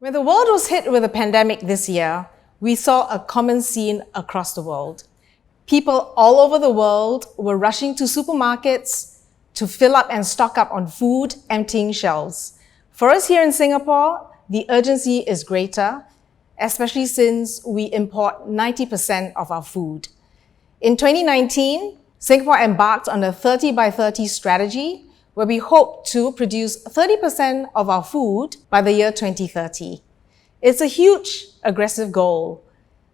When the world was hit with a pandemic this year, we saw a common scene across the world. People all over the world were rushing to supermarkets to fill up and stock up on food, emptying shelves. For us here in Singapore, the urgency is greater, especially since we import 90% of our food. In 2019, Singapore embarked on a 30 by 30 strategy where we hope to produce 30% of our food by the year 2030. It's a huge, aggressive goal.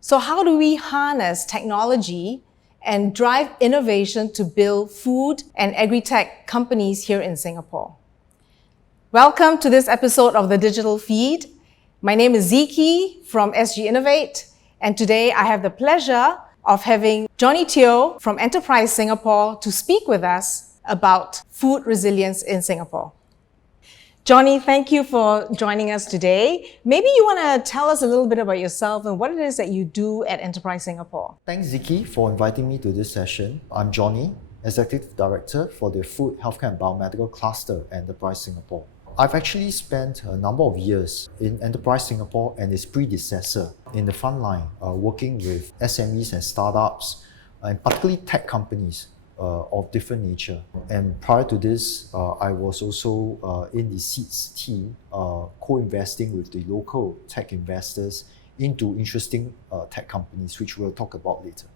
So how do we harness technology and drive innovation to build food and agri-tech companies here in Singapore? Welcome to this episode of the Digital Feed. My name is SzeKi from SGInnovate, and today I have the pleasure of having Johnny Teo from Enterprise Singapore to speak with us about food resilience in Singapore. Johnny, thank you for joining us today. Maybe you want to tell us a little bit about yourself and what it is that you do at Enterprise Singapore. Thanks, SzeKi, for inviting me to this session. I'm Johnny, Executive Director for the Food, Healthcare and Biomedical Cluster at Enterprise Singapore. I've actually spent a number of years in Enterprise Singapore and its predecessor in the front line, working with SMEs and startups, and particularly tech companies of different nature. And prior to this, I was also in the seeds team, co-investing with the local tech investors into interesting tech companies, which we'll talk about later.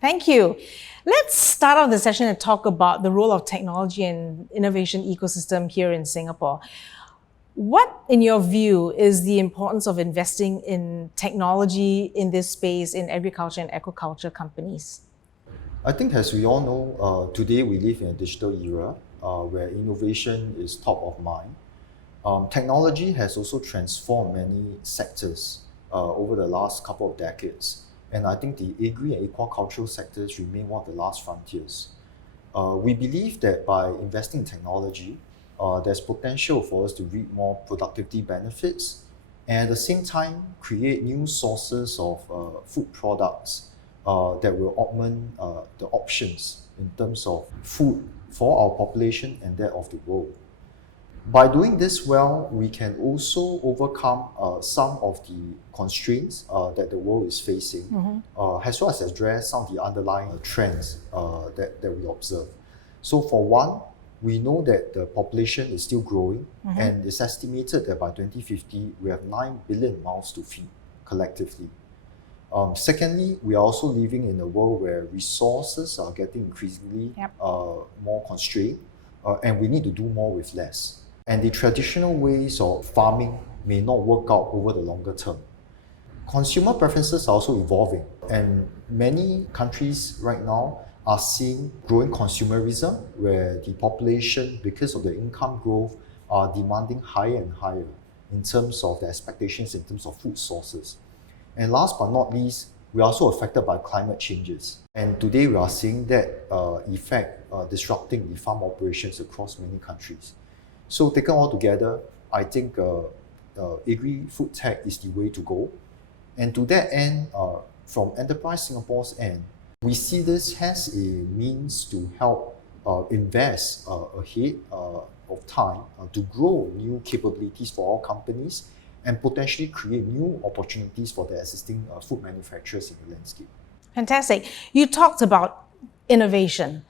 Thank you. Let's start off the session and talk about the role of technology and innovation ecosystem here in Singapore. What, in your view, is the importance of investing in technology in this space in agriculture and aquaculture companies? I think, as we all know, today we live in a digital era where innovation is top of mind. Technology has also transformed many sectors over the last couple of decades. And I think the agri and aquacultural sectors remain one of the last frontiers. We believe that by investing in technology, there's potential for us to reap more productivity benefits and at the same time create new sources of food products that will augment the options in terms of food for our population and that of the world. By doing this well, we can also overcome some of the constraints that the world is facing, as well as address some of the underlying trends that we observe. So for one, we know that the population is still growing, and it's estimated that by 2050, we have 9 billion mouths to feed collectively. Secondly, we are also living in a world where resources are getting increasingly more constrained, and we need to do more with less. And the traditional ways of farming may not work out over the longer term. Consumer preferences are also evolving, and many countries right now are seeing growing consumerism, where the population, because of the income growth, are demanding higher and higher in terms of the expectations in terms of food sources. And last but not least, we are also affected by climate changes. And today we are seeing that effect disrupting the farm operations across many countries. So taken all together, I think agri-food tech is the way to go. And to that end, from Enterprise Singapore's end, we see this as a means to help invest ahead of time to grow new capabilities for our companies and potentially create new opportunities for the existing food manufacturers in the landscape. Fantastic. You talked about innovation.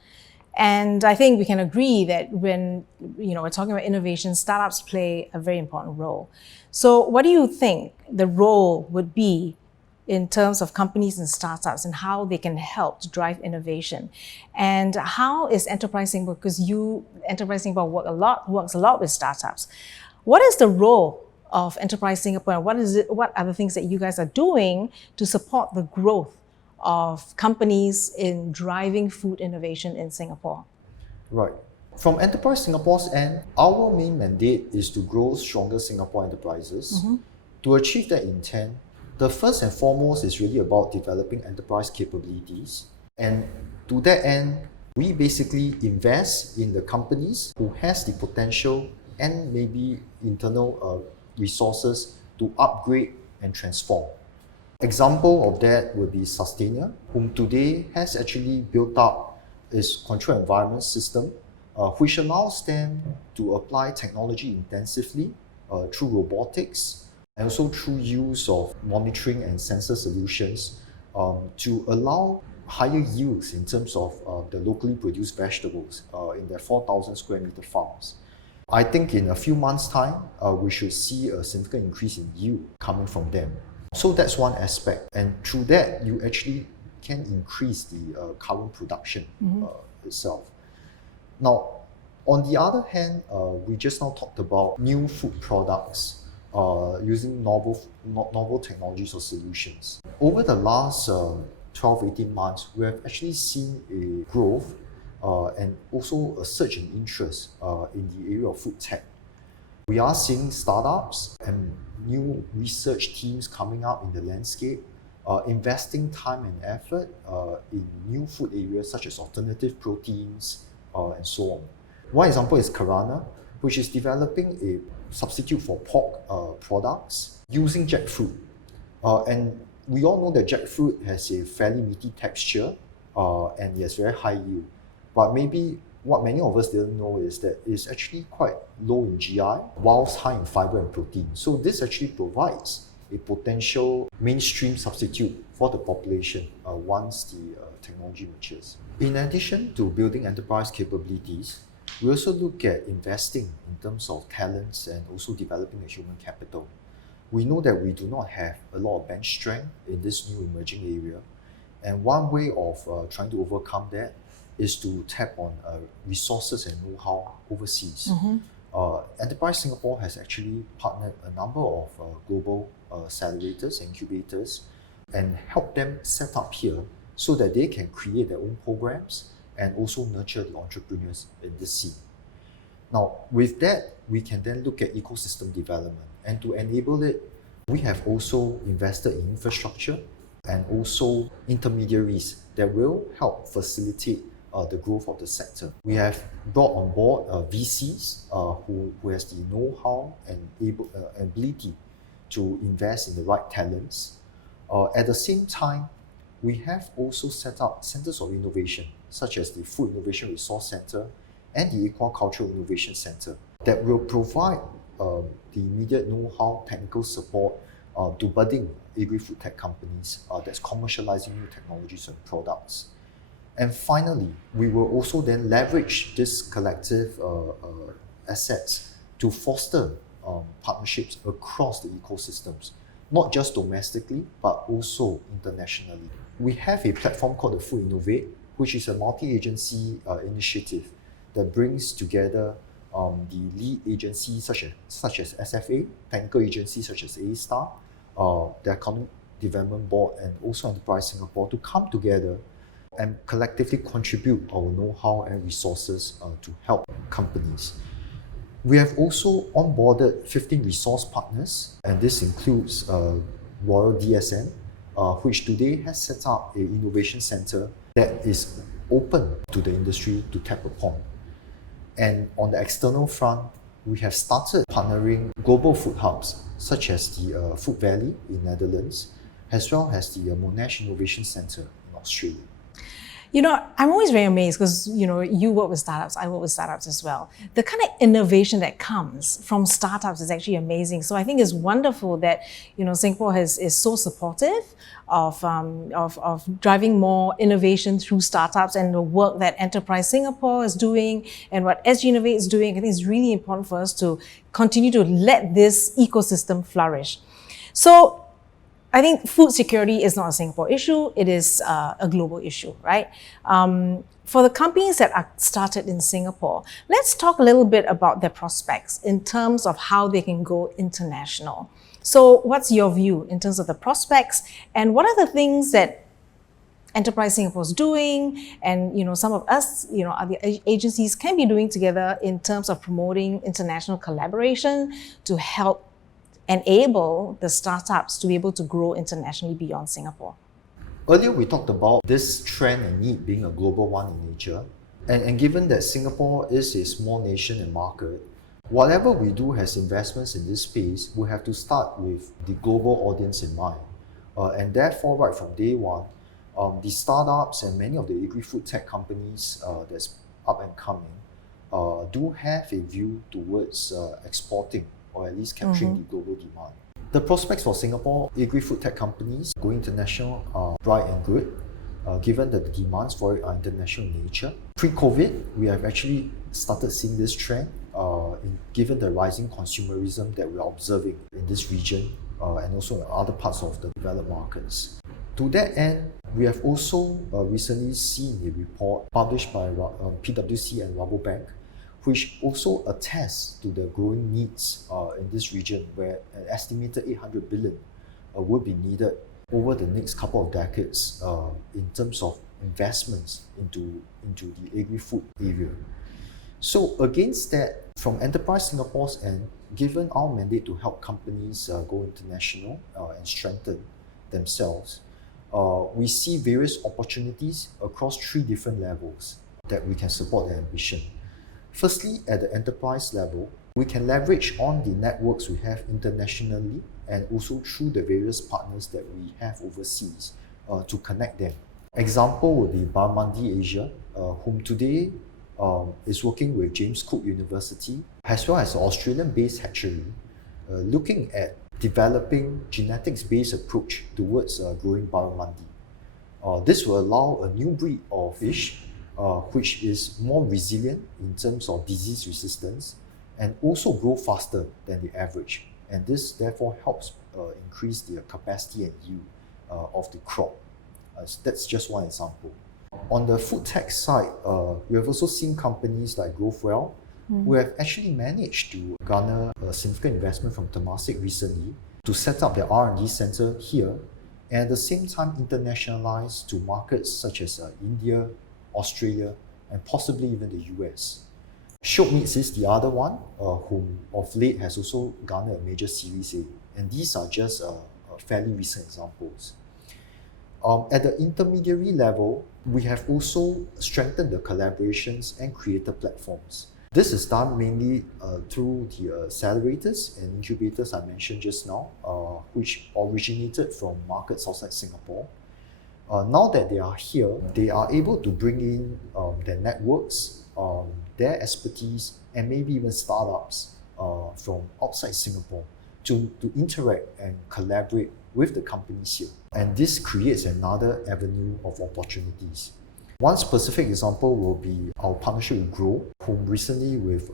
And I think we can agree that when we're talking about innovation, startups play a very important role. So what do you think the role would be in terms of companies and startups and how they can help to drive innovation? And how is Enterprise Singapore, because Enterprise Singapore works a lot with startups. What is the role of Enterprise Singapore, and what are the things that you guys are doing to support the growth of companies in driving food innovation in Singapore? Right. From Enterprise Singapore's end, our main mandate is to grow stronger Singapore enterprises. To achieve that intent, the first and foremost is really about developing enterprise capabilities. And to that end, we basically invest in the companies who has the potential and maybe internal resources to upgrade and transform. Example of that would be Sustainer, whom today has actually built up its control environment system, which allows them to apply technology intensively through robotics and also through use of monitoring and sensor solutions to allow higher yields in terms of the locally produced vegetables in their 4,000 square meter farms. I think in a few months' time, we should see a significant increase in yield coming from them. So that's one aspect. And through that, you actually can increase the current production itself. Now, on the other hand, we just now talked about new food products using novel technologies or solutions. Over the last 12, 18 months, we have actually seen a growth and also a surge in interest in the area of food tech. We are seeing startups and new research teams coming up in the landscape, investing time and effort in new food areas such as alternative proteins and so on. One example is Karana, which is developing a substitute for pork products using jackfruit. And we all know that jackfruit has a fairly meaty texture and it has very high yield. But maybe what many of us didn't know is that it's actually quite low in GI, whilst high in fiber and protein. So this actually provides a potential mainstream substitute for the population once the technology matures. In addition to building enterprise capabilities, we also look at investing in terms of talents and also developing the human capital. We know that we do not have a lot of bench strength in this new emerging area. And one way of trying to overcome that is to tap on resources and know-how overseas. Enterprise Singapore has actually partnered a number of global accelerators, incubators, and helped them set up here so that they can create their own programs and also nurture the entrepreneurs in this scene. Now, with that, we can then look at ecosystem development. And to enable it, we have also invested in infrastructure and also intermediaries that will help facilitate the growth of the sector. We have brought on board VCs who has the know-how and ability to invest in the right talents. At the same time, we have also set up centers of innovation, such as the Food Innovation Resource Center and the Aquaculture Innovation Center, that will provide the immediate know-how, technical support to budding agri-food tech companies that's commercializing new technologies and products. And finally, we will also then leverage this collective assets to foster partnerships across the ecosystems, not just domestically, but also internationally. We have a platform called the SGInnovate, which is a multi-agency initiative that brings together the lead agencies such as SFA, technical agencies such as A-Star, the Economic Development Board, and also Enterprise Singapore to come together and collectively contribute our know-how and resources to help companies. We have also onboarded 15 resource partners, and this includes Royal DSM, which today has set up an innovation center that is open to the industry to tap upon. And on the external front, we have started partnering global food hubs, such as the Food Valley in Netherlands, as well as the Monash Innovation Center in Australia. You know, I'm always very amazed because, you know, you work with startups, I work with startups as well. The kind of innovation that comes from startups is actually amazing. So I think it's wonderful that, you know, Singapore is so supportive of driving more innovation through startups, and the work that Enterprise Singapore is doing and what SGInnovate is doing. I think it's really important for us to continue to let this ecosystem flourish. So I think food security is not a Singapore issue, it is a global issue, right? For the companies that are started in Singapore, let's talk a little bit about their prospects in terms of how they can go international. So what's your view in terms of the prospects, and what are the things that Enterprise Singapore is doing, and, you know, some of us, you know, other agencies can be doing together in terms of promoting international collaboration to help enable the startups to be able to grow internationally beyond Singapore? Earlier, we talked about this trend and need being a global one in nature. And given that Singapore is a small nation and market, whatever we do as investments in this space, we have to start with the global audience in mind. And therefore, right from day one, the startups and many of the agri-food tech companies that's up and coming do have a view towards exporting, or at least capturing the global demand. The prospects for Singapore agri-food tech companies going international are bright and good, given that the demands for it are international in nature. Pre-COVID, we have actually started seeing this trend, given the rising consumerism that we are observing in this region and also in other parts of the developed markets. To that end, we have also recently seen a report published by PwC and Rabobank, which also attests to the growing needs in this region, where an estimated 800 billion will be needed over the next couple of decades in terms of investments into the agri-food area. So against that, from Enterprise Singapore's end, given our mandate to help companies go international and strengthen themselves, we see various opportunities across 3 different levels that we can support their ambition. Firstly, at the enterprise level, we can leverage on the networks we have internationally and also through the various partners that we have overseas to connect them. Example would be Biomedical Asia, whom today is working with James Cook University, as well as an Australian-based hatchery, looking at developing genetics-based approach towards growing barramundi. This will allow a new breed of fish which is more resilient in terms of disease resistance and also grow faster than the average. And this therefore helps increase the capacity and yield of the crop. That's just one example. On the food tech side, we have also seen companies like GrowthWell who have actually managed to garner a significant investment from Temasek recently to set up their R&D center here and at the same time internationalize to markets such as India, Australia, and possibly even the US. SzeKi is the other one, whom of late has also garnered a major Series A, and these are just fairly recent examples. At the intermediary level, we have also strengthened the collaborations and creator platforms. This is done mainly through the accelerators and incubators I mentioned just now, which originated from markets outside Singapore. Now that they are here, they are able to bring in their networks, their expertise, and maybe even startups from outside Singapore to interact and collaborate with the companies here. And this creates another avenue of opportunities. One specific example will be our partnership with Grow, whom recently with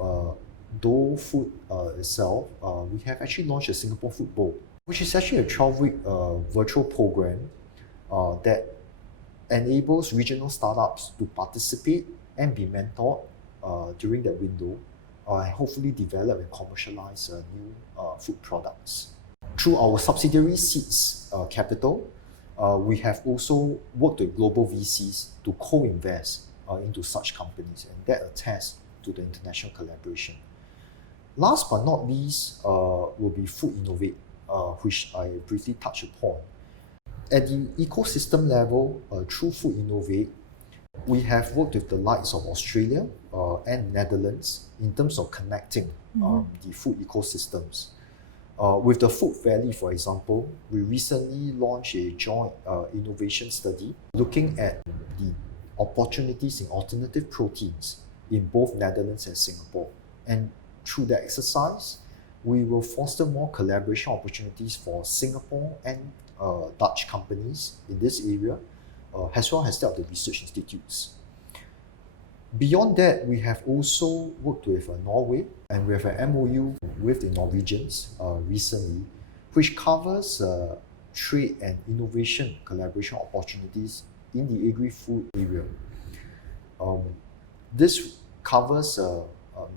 Dole Food itself, we have actually launched a Singapore Food Bowl, which is actually a 12-week virtual program that enables regional startups to participate and be mentored during that window and hopefully develop and commercialize new food products. Through our subsidiary Seeds Capital, we have also worked with global VCs to co-invest into such companies, and that attests to the international collaboration. Last but not least will be SGInnovate, which I briefly touched upon. At the ecosystem level, through SGInnovate, we have worked with the likes of Australia and Netherlands in terms of connecting the food ecosystems. With the Food Valley, for example, we recently launched a joint innovation study looking at the opportunities in alternative proteins in both Netherlands and Singapore. And through that exercise, we will foster more collaboration opportunities for Singapore and Dutch companies in this area, as well as that of the research institutes. Beyond that, we have also worked with Norway, and we have an MOU with the Norwegians recently, which covers trade and innovation collaboration opportunities in the agri-food area. This covers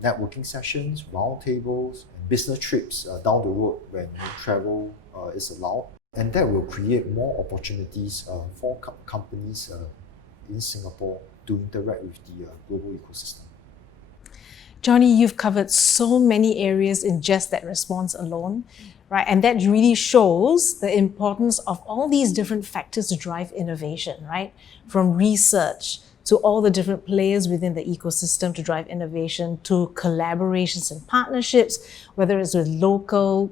networking sessions, roundtables, and business trips down the road when travel is allowed. And that will create more opportunities for companies in Singapore to interact with the global ecosystem. Johnny, you've covered so many areas in just that response alone, right? And that really shows the importance of all these different factors to drive innovation, right? From research to all the different players within the ecosystem to drive innovation, to collaborations and partnerships, whether it's with local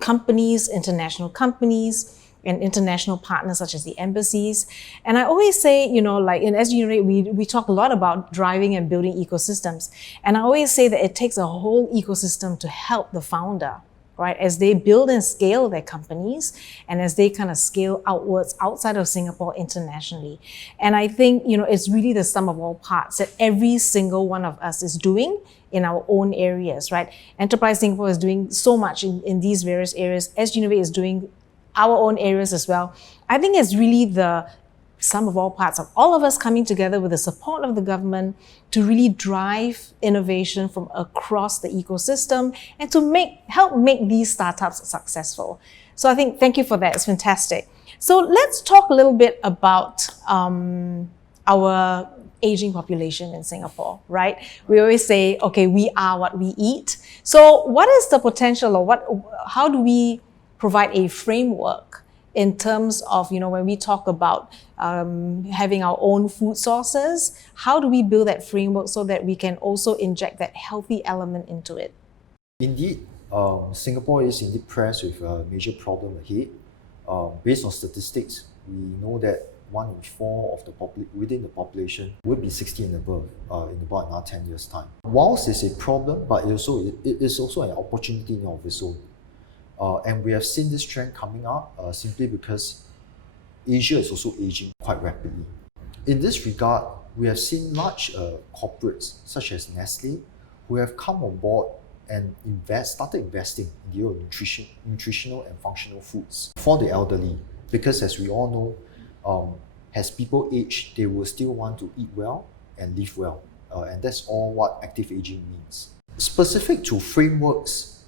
companies, international companies, and international partners such as the embassies. And I always say, like in SGInnovate, we talk a lot about driving and building ecosystems. And I always say that it takes a whole ecosystem to help the founder, right? As they build and scale their companies and as they kind of scale outwards outside of Singapore internationally. And I think, it's really the sum of all parts that every single one of us is doing in our own areas, right? Enterprise Singapore is doing so much in these various areas. SGInnovate is doing our own areas as well. I think it's really the sum of all parts of all of us coming together with the support of the government to really drive innovation from across the ecosystem and to help make these startups successful. So I think, thank you for that. It's fantastic. So let's talk a little bit about our aging population in Singapore, right? We always say, okay, we are what we eat. So what is the potential, or how do we provide a framework in terms of, when we talk about having our own food sources, how do we build that framework so that we can also inject that healthy element into it? Indeed, Singapore is indeed pressed with a major problem ahead. Based on statistics, we know that 1 in 4 of within the population will be 60 and above in about another 10 years' time. Whilst it's a problem, but it is also an opportunity in of its own. And we have seen this trend coming up simply because Asia is also aging quite rapidly. In this regard, we have seen large corporates such as Nestle who have come on board and started investing in the area of nutritional and functional foods for the elderly. Because as we all know, as people age, they will still want to eat well and live well. And that's all what active aging means. Specific to frameworks,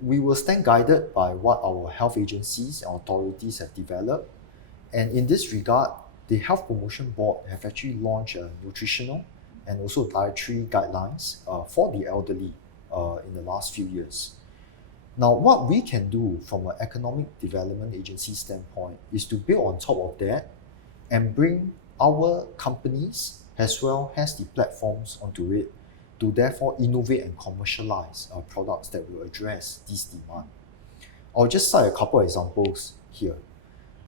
we will stand guided by what our health agencies and authorities have developed. And in this regard, the Health Promotion Board have actually launched nutritional and also dietary guidelines for the elderly in the last few years. Now, what we can do from an economic development agency standpoint is to build on top of that and bring our companies as well as the platforms onto it to therefore innovate and commercialize products that will address this demand. I'll just cite a couple of examples here.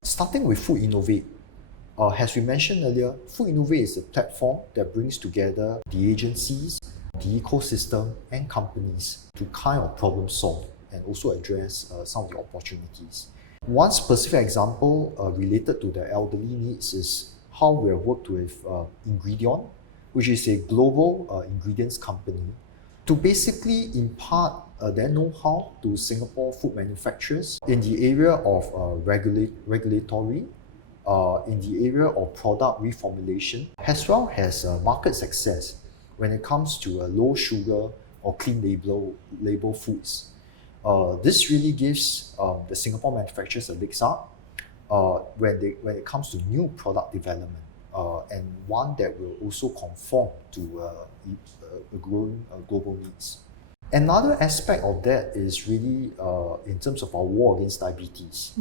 Starting with SzeKi Sim, as we mentioned earlier, SzeKi Sim is a platform that brings together the agencies, the ecosystem, and companies to kind of problem solve and also address some of the opportunities. One specific example related to the elderly needs is how we have worked with Ingredient, which is a global ingredients company, to basically impart their know-how to Singapore food manufacturers in the area of regulatory, in the area of product reformulation, as well as market success when it comes to low sugar or clean label foods. This really gives the Singapore manufacturers a leg up when it comes to new product development, and one that will also conform to growing global needs. Another aspect of that is really in terms of our war against diabetes.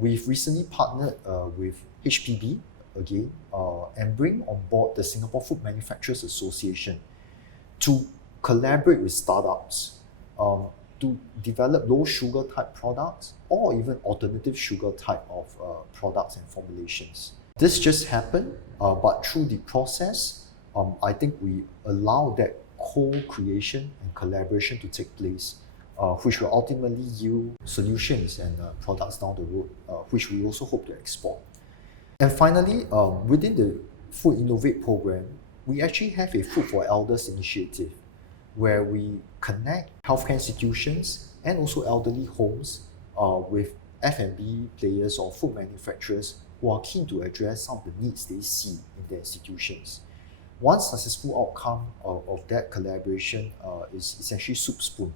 We've recently partnered with HPB again and bring on board the Singapore Food Manufacturers Association to collaborate with startups to develop low sugar type products or even alternative sugar type of products and formulations. This just happened, but through the process, I think we allow that co-creation and collaboration to take place, which will ultimately yield solutions and products down the road, which we also hope to export. And finally, within the SgeInnovate program, we actually have a Food for Elders initiative where we connect healthcare institutions and also elderly homes with F&B players or food manufacturers who are keen to address some of the needs they see in their institutions. One successful outcome of that collaboration is essentially Soup Spoon,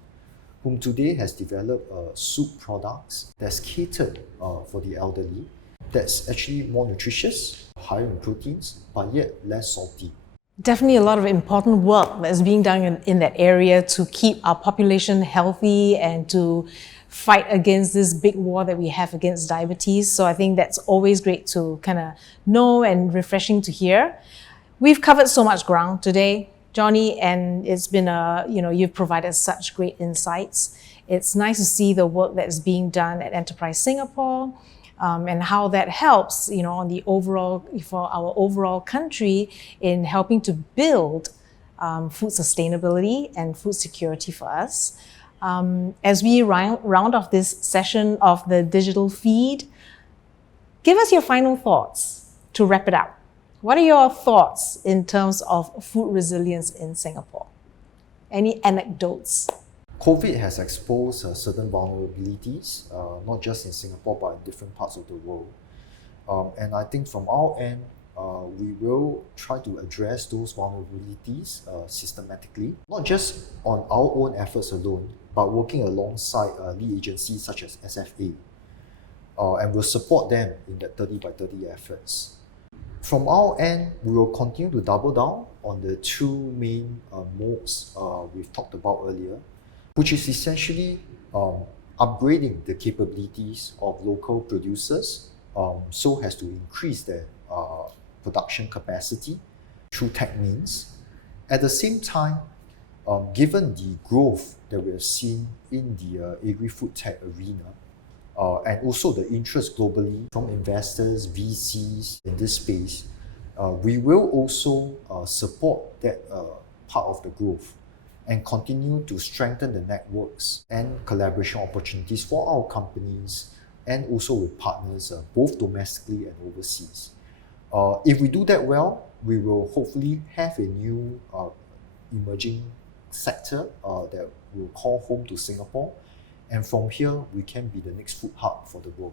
whom today has developed soup products that's catered for the elderly, that's actually more nutritious, higher in proteins, but yet less salty. Definitely a lot of important work that's being done in that area to keep our population healthy and to fight against this big war that we have against diabetes. So I think that's always great to kind of know and refreshing to hear. We've covered so much ground today, Johnny, and it's been you've provided such great insights. It's nice to see the work that is being done at Enterprise Singapore, and how that helps, on the overall, for our overall country in helping to build food sustainability and food security for us. As we round off this session of the digital feed, give us your final thoughts to wrap it up. What are your thoughts in terms of food resilience in Singapore? Any anecdotes? COVID has exposed certain vulnerabilities, not just in Singapore, but in different parts of the world. And I think from our end, we will try to address those vulnerabilities systematically, not just on our own efforts alone, but working alongside lead agencies such as SFA. And we'll support them in that 30 by 30 efforts. From our end, we will continue to double down on the two main modes we've talked about earlier, which is essentially upgrading the capabilities of local producers so as to increase their production capacity through tech means. At the same time, given the growth that we have seen in the agri-food tech arena, and also the interest globally from investors, VCs in this space, we will also support that part of the growth and continue to strengthen the networks and collaboration opportunities for our companies and also with partners both domestically and overseas. If we do that well, we will hopefully have a new emerging sector that we'll call home to Singapore. And from here, we can be the next food hub for the world.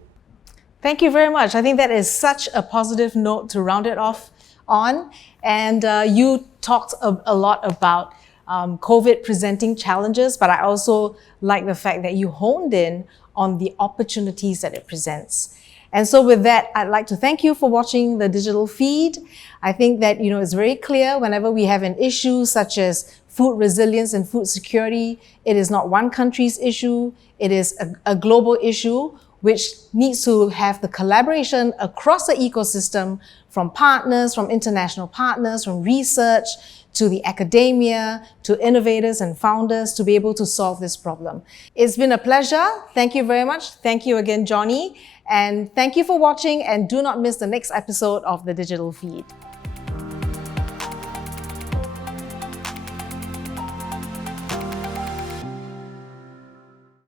Thank you very much. I think that is such a positive note to round it off on. And you talked a lot about COVID presenting challenges, but I also like the fact that you honed in on the opportunities that it presents. And so with that, I'd like to thank you for watching the digital feed. I think that, it's very clear whenever we have an issue such as food resilience and food security, it is not one country's issue, it is a global issue which needs to have the collaboration across the ecosystem from partners, from international partners, from research, to the academia, to innovators and founders to be able to solve this problem. It's been a pleasure. Thank you very much. Thank you again, Johnny. And thank you for watching, and do not miss the next episode of the Digital Feed.